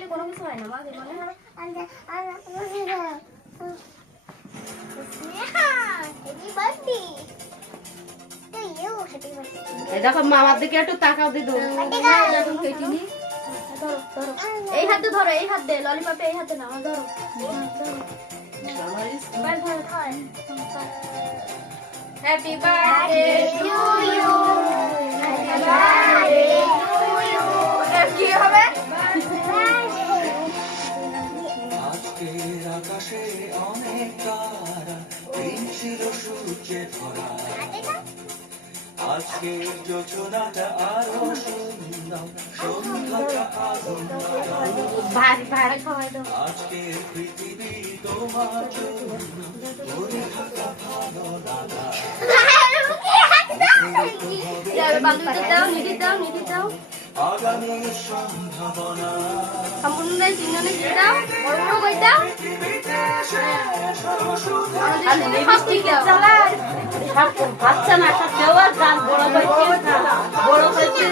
দিলে কোনো কিছু হয় না মা দেখো না দেখো মামার দিকে একটু তাকাও দিদু। এই হাতে ধরো, এই হাত দে ললিপপে, এই হাতে না ধরো happy birthday to you, happy birthday to you. কি হবে? আজকের আকাশে অনেক তারা, দিন ছিল সূর্যে ভরা। আজকের যোজনাটা আরো সুন্দর, সন্ধ্যাটা আগুন। ভারী ভারী খাওয়াই দাও। আজকের পৃথিবী তোমার জন্য ভরে থাকা ভালো লাগা। বান্ধবীদের দাও, নিধি দাও, নিধি দাও, আগামী সম্ভাবনা সম্পূর্ণ তিনজনে দিয়ে দাও, বড় বড় করে দাও। লিপস্টিক জ্বালা বাচ্চা না সব দেওয়ার গান বড় হইছে বড় হইছে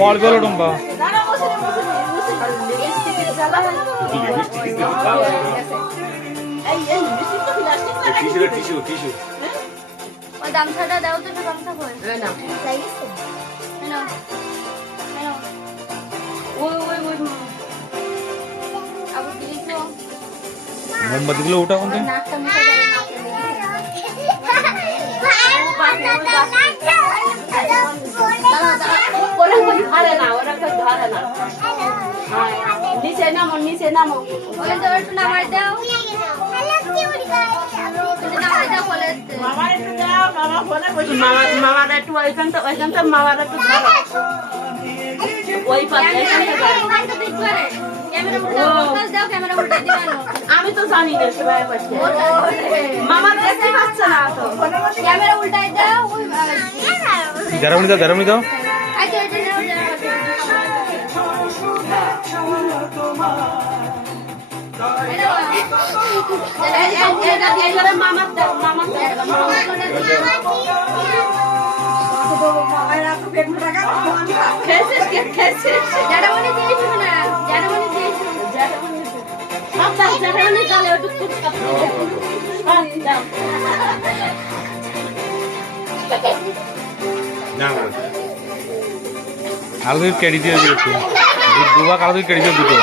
ফল বেলো টম্বা লিপস্টিক জ্বালা এই লিপস্টিক তো প্লাস্টিক না টিস্যু ওই গামছাটা দাও তো, গামছা কই না লাগিয়েছে না না ওই আবু দিছো মোমবাতিগুলো ওটা কোন দিন নাকটা মুছে দাও, নাকে ওরা কই ধরে না, ওরা কই ধরে না। নিচে নামো ওই তো একটু নামাই দাও, নামাই দাও বলে মামার একটু দাও, মামা ফোনে বসে মামার একটু ওইখান থেকে মামার একটু ধরো ওই পাশে ক্যামেরা উল্টে দিও না। আমি তো জানি না সবাই পাশে মামা দেখতে পাচ্ছে না তো ক্যামেরা উল্টাই দাও, জারামনি দাও আচ্ছা মামার দাও খেয়েছিস জ্যাঠামণি দিয়েছো না, জ্যাঠামণি দিয়েছো, সব দাও জ্যাঠামণি গালে একটু কুচকা সব দাও আরো দুই কেডি দিয়ে দিও একটু দুবা আরো দুই কেডি দিয়ে দুটো না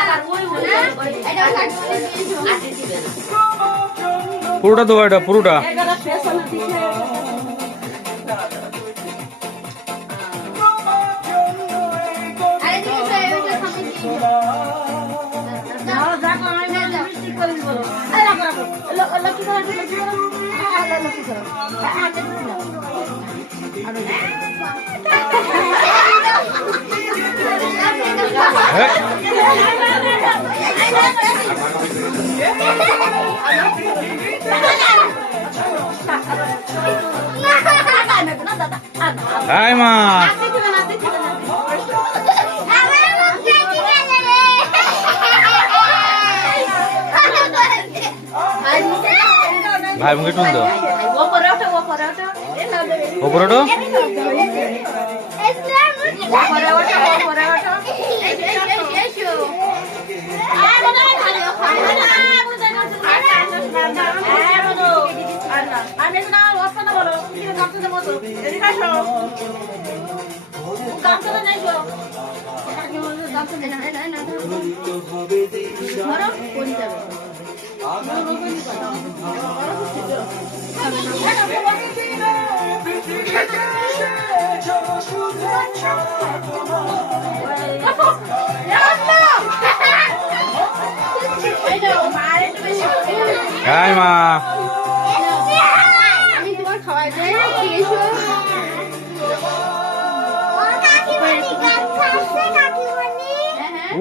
আবার ওই এটা কাটতে দিয়েছো। আটে দিবে না পুরোটা দেবো এটা পুরোটা এগারা পেছনে দিকে আরে দিয়েছো এইটা সামনে দিয়েছো। দাও যা করে লিপস্টিক করে দিব এই রাখো লক্ষ্মী ধরো লক্ষ্মী ধরো আটে দিও হ্যাঁ হাই মা ভাই মুখে টুন দাও ওপরে ওঠো ওপরে ওটো ওপরে ওঠো আমি না অত না বলো তুমি গামছা মতো এদিকে আসো গামছা নাই গো গামছা দে না না না ধরো পড়ে যাবে। হাই মা আমি তোমার খাওয়াই দেই, খেয়েছো? হ্যাঁ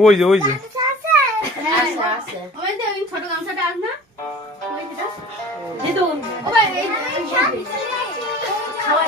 ওই যে আছে ওই যে ওই ছোট গামছাটা আস না ওই যেটা দিদুন ও ভাই এই খাওয়াই